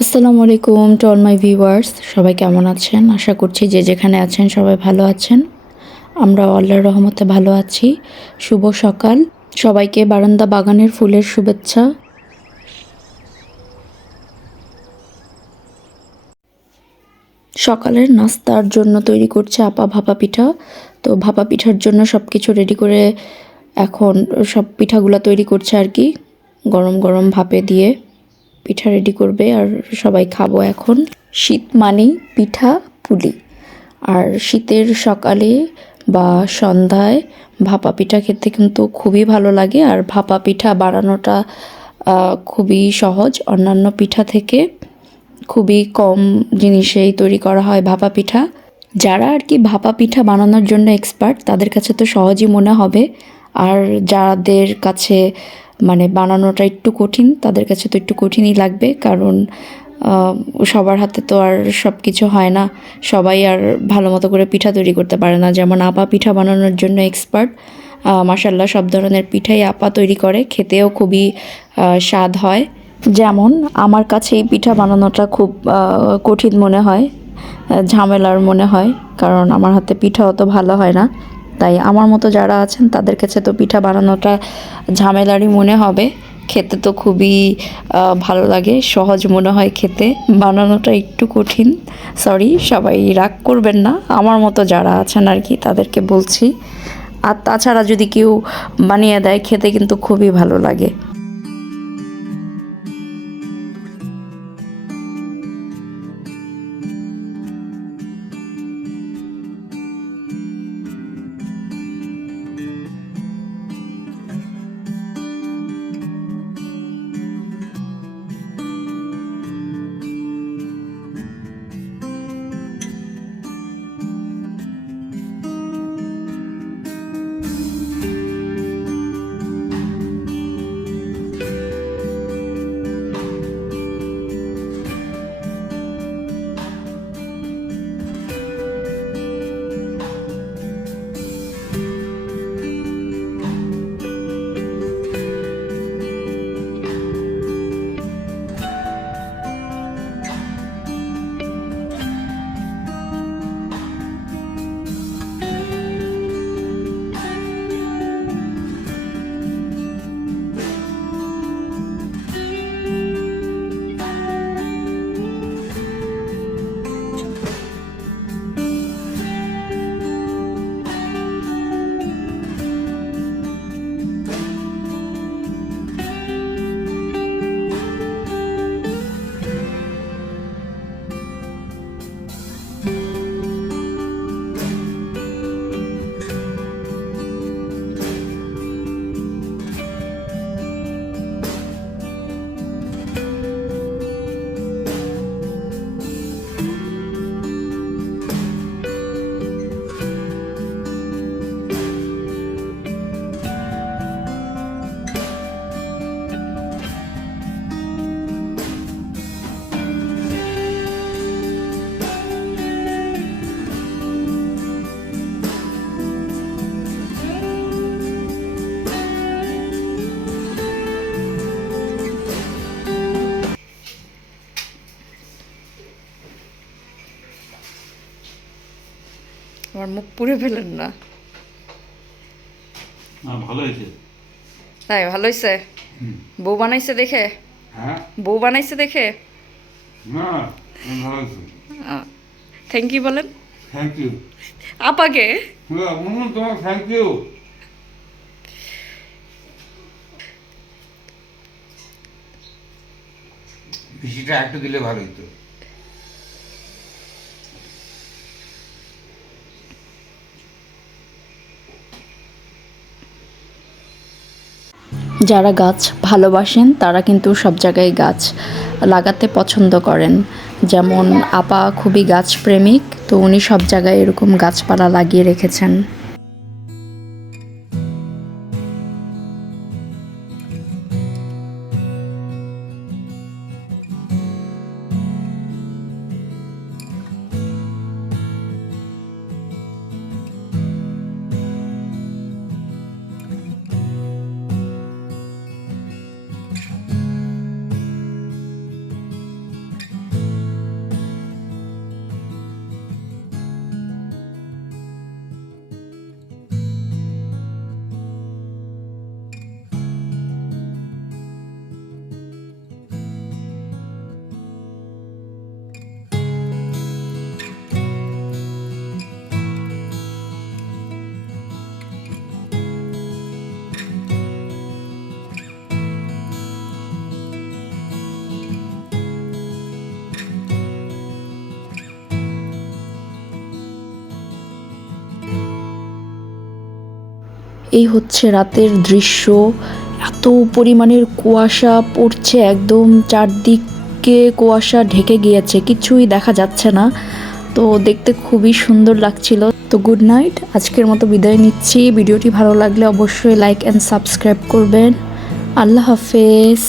আসসালামু আলাইকুম to all my viewers, সবাই কেমন আছেন? আশা করছি যে যেখানে আছেন সবাই ভালো আছেন। আমরা আল্লাহর রহমতে ভালো আছি। শুভ সকাল। সবাইকে বারান্দা বাগানের ফুলের শুভেচ্ছা। সকালের নাস্তার জন্য তৈরি করছে আপা ভাপা পিঠা। তো ভাপা পিঠার জন্য সব কিছু রেডি করে এখন সব পিঠাগুলো তৈরি করছে আর কি, গরম গরম ভাপে দিয়ে। পিঠা রেডি করবে আর সবাই খাব এখন। শীত মানেই পিঠা পুলি। আর শীতের সকালে বা সন্ধ্যায় ভাপা পিঠা খেতে কিন্তু খুবই ভালো লাগে। আর ভাপা পিঠা বানানোটা খুবই সহজ। অন্যান্য পিঠা থেকে খুবই কম জিনিসেই তৈরি করা হয় ভাপা পিঠা। যারা আর কি ভাপা পিঠা বানানোর জন্য এক্সপার্ট তাদের কাছে তো সহজই মনে হবে। আর যাদের কাছে মানে বানানোটা একটু কঠিন, তাদের কাছে তো একটু কঠিনই লাগবে, কারণ সবার হাতে তো আর সব কিছু হয় না। সবাই আর ভালো মতো করে পিঠা তৈরি করতে পারে না। যেমন আপা পিঠা বানানোর জন্য এক্সপার্ট মাসাল্লাহ সব ধরনের পিঠাই আপা তৈরি করে, খেতেও খুবই স্বাদ হয়। যেমন, আমার কাছে এই পিঠা বানানোটা খুব কঠিন মনে হয় ঝামেলার মনে হয়, কারণ আমার হাতে পিঠা অত ভালো হয় না। তাই আমার মতো যারা আছেন, তাদের কাছে তো পিঠা বানানোটা ঝামেলারই মনে হবে। খেতে তো খুবই ভালো লাগে, সহজ মনে হয় খেতে। বানানোটা একটু কঠিন সরি সবাই রাগ করবেন না। আমার মতো যারা আছেন আর কি, তাদেরকে বলছি। আর তাছাড়া যদি কেউ বানিয়ে দেয়, খেতে কিন্তু খুবই ভালো লাগে। আমার মুখ পুড়ে ফেলেন না। না ভালো হয়েছে। তাই ভালো হয়েছে? বউ বানাইছে দেখে? হ্যাঁ। বউ বানাইছে দেখে? থ্যাংক ইউ বলেন। থ্যাংক ইউ আপাকে? তোমার থ্যাংক ইউ বেশিটা একটু দিলে ভালো হতো যারা গাছ ভালোবাসেন, তারা কিন্তু সব জায়গায় গাছ লাগাতে পছন্দ করেন। যেমন আপা খুবই গাছ প্রেমিক, তো উনি সব জায়গায় এরকম গাছপালা লাগিয়ে রেখেছেন। এই হচ্ছে রাতের দৃশ্য। এত পরিমাণের কুয়াশা পড়ছে একদম, চারদিকে কুয়াশা ঢেকে গিয়েছে, কিছুই দেখা যাচ্ছে না। তো দেখতে খুবই সুন্দর লাগছিল। তো গুড নাইট, আজকের মতো বিদায় নিচ্ছি। ভিডিওটি ভালো লাগলে অবশ্যই লাইক অ্যান্ড সাবস্ক্রাইব করবেন। আল্লাহ হাফেজ।